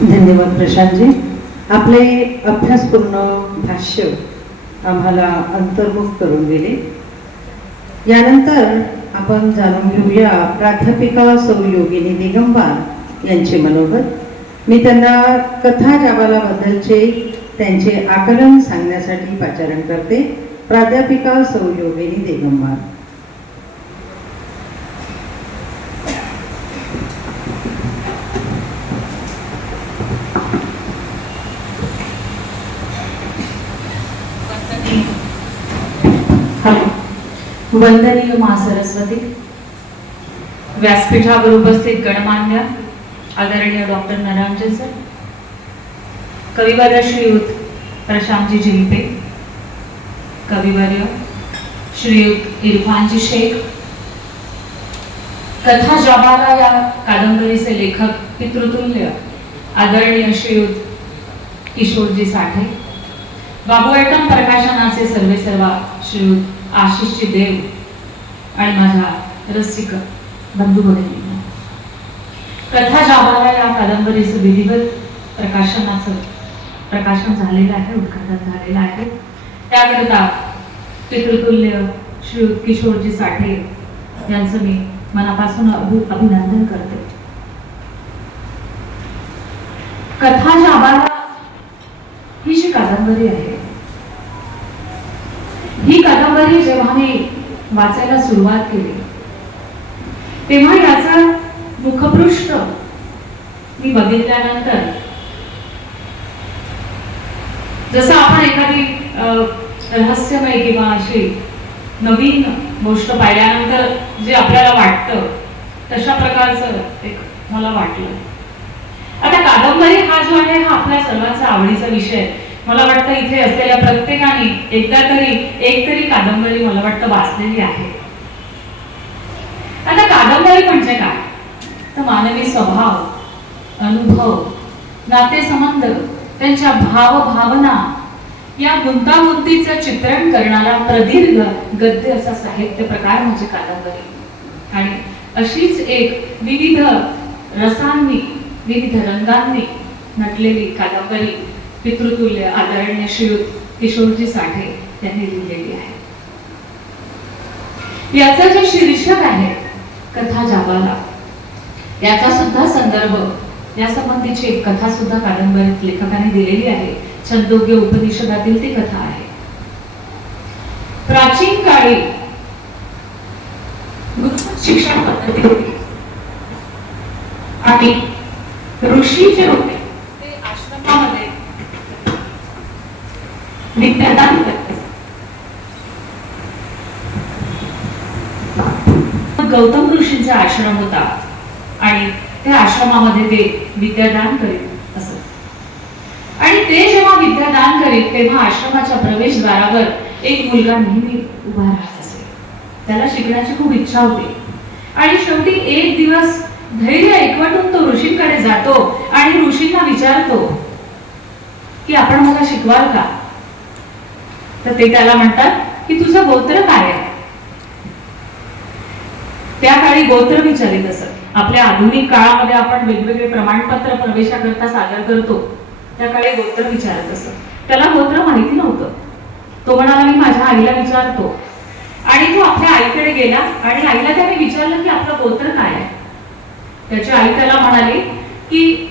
धन्यवाद प्रशांतजी. आपले अभ्यासपूर्ण भाष्य आम्हाला अंतर्मुख करून गेले. यानंतर आपण जाणून घेऊया प्राध्यापिका सौ योगिनी दिगंबर यांचे मनोगत. मी त्यांना कथा जाबालाबद्दलचे त्यांचे आकलन सांगण्यासाठी पाचारण करते. प्राध्यापिका सौ योगिनी दिगंबर. वंदनीय मा सरस्वती, व्यासपीठावर उपस्थित गणमान्य आदरणीय डॉक्टर नरांजन सर, कविवर्य श्रीयुत प्रशांतजी जिंपे, कविवर्य श्रीयुत इरफानजी शेख, कथा जाबाला या कादंबरीचे लेखक पितृतुल्य आदरणीय श्रीयुत किशोरजी साठे, बाबू आयटम प्रकाशनाचे सर्वेसर्वा श्रीयुत आशिषजी देव आणि माझ्या रसिक बंधू भगिनी, कथा जाबाला या कादंबरीचं विधिवत प्रकाशन झालेलं आहे, उद्घाटन झालेलं आहे. त्याकरिता पितृतुल्य श्रीयुत किशोरजी साठे यांचं मी मनापासून अभिनंदन करते. कथा जाबाला ही जी कादंबरी आहे, ही कादंबरी जेव्हा मी वाचायला सुरुवात केली तेव्हा याचं मुखपृष्ठ मी बघितल्यानंतर जसं आपण एखादी रहस्यमय किंवा अशी नवीन गोष्ट पाहिल्यानंतर जे आपल्याला वाटतं तशा प्रकारचं एक मला वाटलं. आता कादंबरी हा जो आहे हा आपल्या सर्वांचा आवडीचा विषय. मला वाटतं इथे असलेल्या प्रत्येकाने एकदा तरी एक तरी कादंबरी मला वाटतं वाचलेली आहे. आता कादंबरी म्हणजे काय तर मानवी स्वभाव, अनुभव, नातेसंबंध, त्यांच्या भावभावना या गुंतागुंतीचं चित्रण करणारा प्रदीर्घ गद्य असा साहित्य प्रकार म्हणजे कादंबरी. आणि अशीच एक विविध रसांनी विविध रंगांनी नटलेली कादंबरी पितृतुल्य आदरणीय श्रीयुत किशोरजी साठे यांनी लिहिलेली आहे. याचा जे शीर्षक आहे कथा जाबाला, याचा सुद्धा संदर्भ या संबंधीची एक कथा सुद्धा कादंबरीत लेखकाने दिलेली आहे. छंदोग्य उपनिषदातील ती कथा आहे. प्राचीन काळी गुरुकुल शिक्षण पद्धती होती आणि ऋषी जे होते ते आश्रमामध्ये विद्यादान करत. गौतम ऋषींचा आश्रम होता आणि त्या आश्रमामध्ये ते विद्यादान करीत असत. आणि ते जेव्हा विद्यादान करीत तेव्हा आश्रमाच्या प्रवेशद्वारावर एक मुलगा नेहमी उभा राहत असे. त्याला शिकण्याची खूप इच्छा होती आणि शेवटी एक दिवस धैर्य एकवटून तो ऋषींकडे जातो आणि ऋषींना विचारतो की आपण मला शिकवाल का. तर ते त्याला म्हणतात की तुझं गोत्र काय आहे. त्या काळी गोत्र विचारित असत. आपल्या आधुनिक काळामध्ये आपण वेगवेगळे प्रमाणपत्र प्रवेशाकरता सादर करतो, त्या काळी गोत्र विचारत असत. त्याला गोत्र माहिती नव्हतं. तो म्हणाला मी माझ्या आईला विचारतो. आणि तो आपल्या आईकडे गेला आणि आईला त्याने विचारलं की आपलं गोत्र काय आहे. त्याची आई त्याला म्हणाली की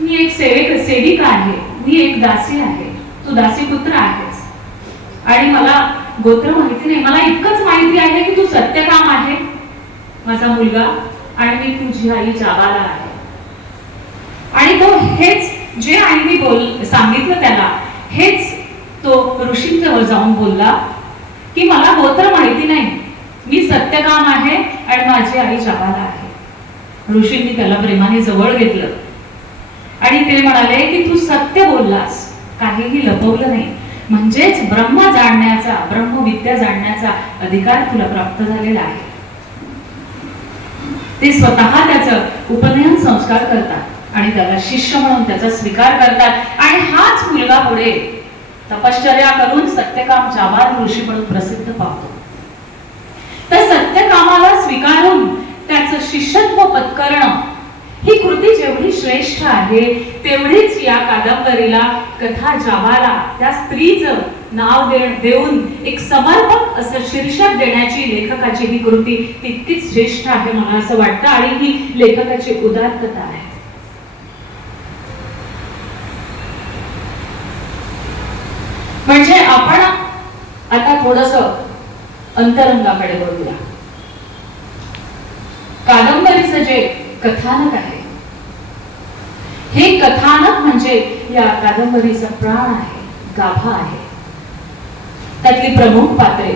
मी एक सेविका आहे, मी एक दासी आहे, तू दासीपुत्र आहेस आणि मला गोत्र माहिती नाही. मला इतकंच माहिती आहे की तू सत्यकाम आहे माझा मुलगा आणि मी तुझी आई जाबाला आहे. आणि तो हेच जे आईने सांगितलं त्याला हेच तो ऋषींजवळ जाऊन बोलला की मला गोत्र माहिती नाही, मी सत्यकाम आहे आणि माझी आई जाबाला आहे. ऋषींनी त्याला प्रेमाने जवळ घेतलं आणि ते म्हणाले की तू सत्य बोललास, काहीही लपवलं नाही, म्हणजेच ब्रह्म जाणण्याचा, ब्रह्मविद्या जाणण्याचा अधिकार तुला प्राप्त झालेला आहे. ते स्वतः त्याचं उपनयन संस्कार करतात आणि त्याला शिष्य म्हणून त्याचा स्वीकार करतात आणि हाच मुलगा पुढे तपश्चर्या करून सत्यकाम जाबाल ऋषी म्हणून प्रसिद्ध पावतो. तर सत्यकामाला स्वीकारून त्याचं शिष्यत्व पत्करणं ही कृती जेवढी श्रेष्ठ आहे तेवढीच या कादंबरीला कथा जावाला त्या स्त्रीचं नाव देऊन एक समर्पक असं शीर्षक देण्याची लेखकाची ही कृती तितकीच श्रेष्ठ आहे मला असं वाटतं आणि ही लेखकाची उदात्तता आहे. म्हणजे आपण आता थोडस अंतरंगाकडे बघूया. कादंबरीचं जे कथानक आहे हे कथानक म्हणजे या कादंबरीचा प्राण आहे, गाभा आहे. त्यातली प्रमुख पात्रे,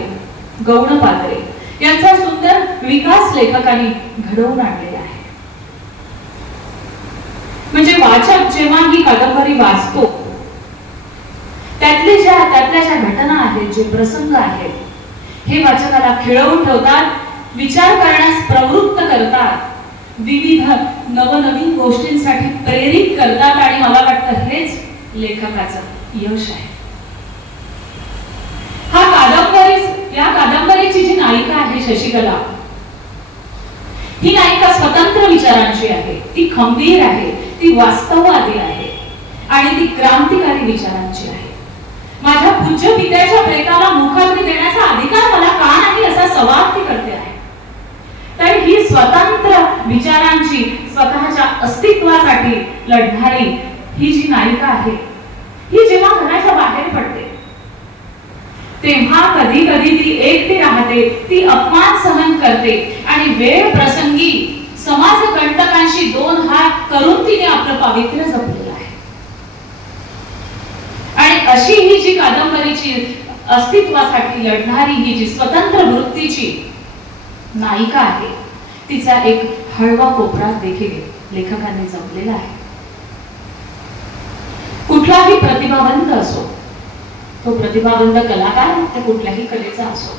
गौण पात्रे यांचा सुंदर विकास लेखकाने घडवून आणलेला आहे. म्हणजे वाचक जेव्हा ही कादंबरी वाचतो त्यातल्या ज्या घटना आहेत, जे प्रसंग आहेत, हे वाचकाला खिळवून ठेवतात, विचार करण्यास प्रवृत्त करतात, विविध नवनवीन गोष्टींसाठी प्रेरित करतात आणि मला वाटतं हेच लेखकाचं यश आहे. या कादंबरीची जी नायिका आहे शशिकला, ही नायिका स्वतंत्र विचारांची आहे, ती खंबीर आहे, ती वास्तववादी आहे आणि ती क्रांतिकारी विचारांची आहे. माझ्या पूज्य पित्याच्या प्रेताला मुखाग्नी देण्याचा अधिकार मला का नाही असा सवाल ती करते आहे. तर ही स्वतंत्र विचारांची, स्वतःच्या अस्तित्वासाठी लढणारी ही जी नायिका आहे, ही जेव्हा घराच्या बाहेर पडते तेव्हा कधी कधी ती एकटी राहते, ती अपमान सहन करते आणि वेळ प्रसंगी समाज कंटकांशी दोन हात करून तिने आपलं पावित्र्य जपलेलं आहे. आणि अशी ही जी कादंबरीची अस्तित्वासाठी लढणारी ही जी स्वतंत्र वृत्तीची नायिका आहे, तिचा एक हळवा कोपरा देखील लेखकाने जपलेला आहे. कुठलाही प्रतिभावंत असो, तो प्रतिभावंत कलाकार त्या कुठल्याही कलेचा असो,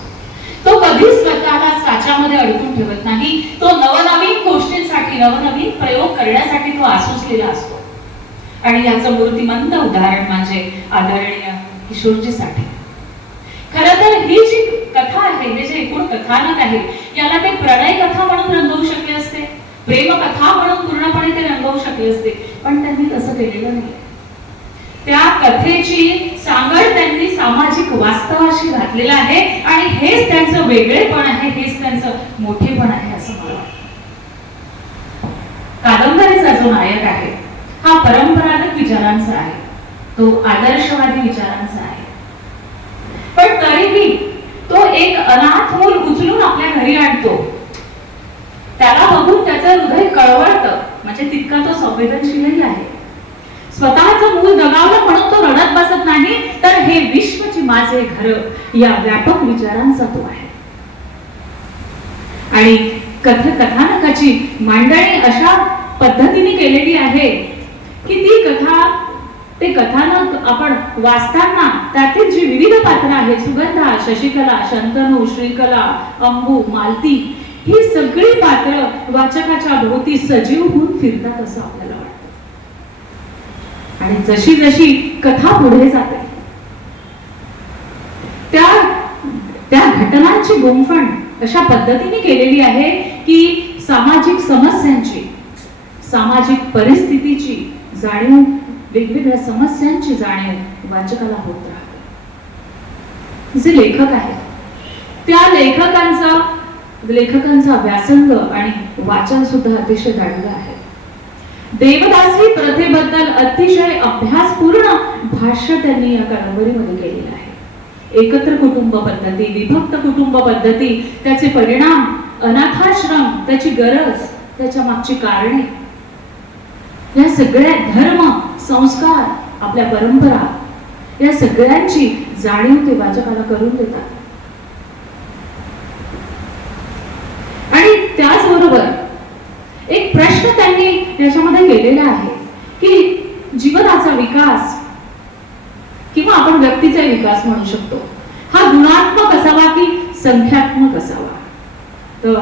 तो कधीच स्वतःला साच्यामध्ये अडकून ठेवत नाही. तो नवनवीन गोष्टींसाठी, नवनवीन प्रयोग करण्यासाठी तो आसुसलेला असतो. आणि याचं मूर्तिमंत उदाहरण म्हणजे आदरणीय किशोरजी साठे. खरं तर ही जी कथा आहे, हे जे एकूण कथानक आहे, याला ते प्रणय कथा म्हणून रंगवू शकले असते, प्रेम कथा म्हणून पूर्णपणे ते रंगवू शकले असते, पण त्यांनी तसं केलेलं नाही. त्या कथेची सांगड त्यांनी सामाजिक वास्तवाशी घातलेला आहे आणि हेच त्यांचं वेगळेपण आहे, हेच त्यांचं मोठेपण आहे असं मला वाटतं. कादंबरीचा जो नायक आहे हा परंपरागत विचारांचा आहे, तो आदर्शवादी विचारांचा आहे, पण तरीही तो एक अनाथ मूल उचलून आपल्या घरी आणतो. त्याला बघून त्याचं हृदय कळवळतं, म्हणजे तितका तो संवेदनशीलही आहे. स्वतःचं मूल दगावलं म्हणून तो रडत बसत नाही, तर हे विश्वची माझे घर या व्यापक विचारांचा तो आहे. आणि कथानकाची मांडणी अशा पद्धतीने केलेली आहे की ती कथा, ते कथानक आपण वाचताना त्यातील जी विविध पात्र आहेत, सुगंधा, शशिकला, शंतनू, श्रीकला, अंबू, मालती, ही सगळी पात्र वाचकाच्या भोवती सजीव होऊन फिरतात असं आपल्याला वाटतं. आणि जशी जशी कथा पुढे जाते त्या घटनांची गुंफण अशा पद्धतीने केलेली आहे की सामाजिक समस्यांची, सामाजिक परिस्थितीची जाणीव, वेगवेगळ्या समस्यांची जाणीव वाचकाला होत राहते. जे लेखक आहेत त्या लेखकांचा व्यासंग आणि वाचन सुद्धा अतिशय दांडगा आहे. देवदासी प्रथेबद्दल अतिशय अभ्यासपूर्ण भाष्य त्यांनी या कादंबरीमध्ये केलेलं आहे. एकत्र कुटुंब पद्धती, विभक्त कुटुंब पद्धती, त्याचे परिणाम, अनाथाश्रम, त्याची गरज, त्याच्या मागची कारणे, या सगळ्या धर्म, संस्कार, आपल्या परंपरा, या सगळ्यांची जाणीव ते वाचकाला करून देतात. आणि त्याचबरोबर एक प्रश्न त्यांनी याच्यामध्ये केलेला आहे की जीवनाचा विकास किंवा आपण व्यक्तीचा विकास म्हणू शकतो, हा गुणात्मक असावा की संख्यात्मक असावा? तर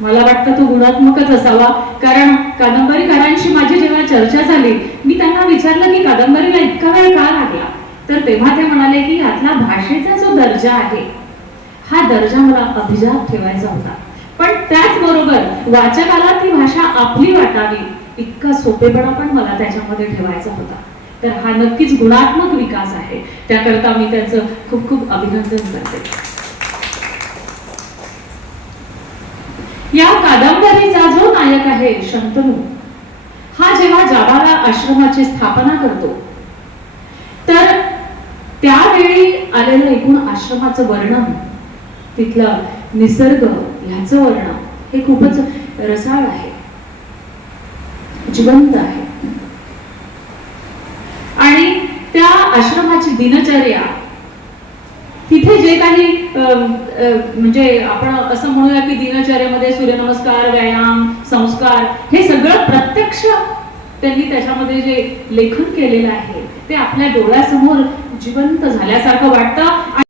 मला वाटतं तो गुणात्मकच असावा. कारण कादंबरीकारांशी माझी जेव्हा चर्चा झाली, मी त्यांना विचारलं की कादंबरीला इतका वेळ का लागला, तर तेव्हा ते म्हणाले की यातला भाषेचा जो दर्जा आहे, हा दर्जा मला अभिजात ठेवायचा होता, पण त्याचबरोबर वाचकाला ती भाषा आपली वाटावी इतका सोपेपणा पण मला त्याच्यामध्ये ठेवायचा होता. तर हा नक्कीच गुणात्मक विकास आहे. त्याकरता मी त्याचं खूप खूप अभिनंदन करते. या कादंबरीचा जो नायक आहे शंतनू, हा जेव्हा जाबाला आश्रमाची स्थापना करतो तर त्यावेळी आलेलं एकूण आश्रमाचं वर्णन, तिथलं निसर्ग ह्याचं वर्णन हे खूपच रसाळ आहे, जिवंत आहे. आणि त्या आश्रमाची दिनचर्या, तिथे जे काही म्हणजे आपण असं म्हणूया की दिनचर्येमध्ये सूर्यनमस्कार, व्यायाम, संस्कार हे सगळं प्रत्यक्ष त्यांनी त्याच्यामध्ये जे लेखन केलेलं आहे ते आपल्या डोळ्यासमोर जिवंत झाल्यासारखं वाटतं.